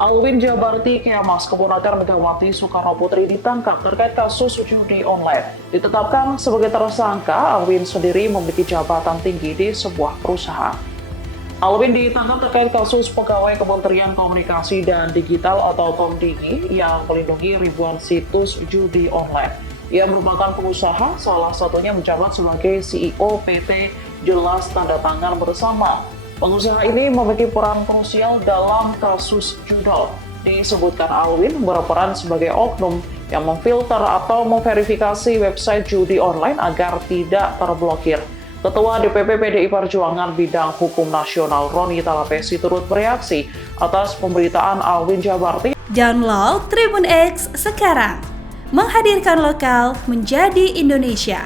Alwin Jabarti Kemas, keponakan Megawati Soekarno Putri ditangkap terkait kasus judi online. Ditetapkan sebagai tersangka, Alwin sendiri memiliki jabatan tinggi di sebuah perusahaan. Alwin ditangkap terkait kasus pegawai Kementerian Komunikasi dan Digital atau Komdigi yang melindungi ribuan situs judi online. Ia merupakan pengusaha, salah satunya menjabat sebagai CEO PT Jelas Tanda Tangan Bersama. Pengusaha ini memiliki peran krusial dalam kasus judol. Disebutkan Alwin berperan sebagai oknum yang memfilter atau memverifikasi website judi online agar tidak terblokir. Ketua DPP PDI Perjuangan Bidang Hukum Nasional Roni Talapesi turut bereaksi atas pemberitaan Alwin Jabarti. Download Tribun X sekarang, menghadirkan lokal menjadi Indonesia.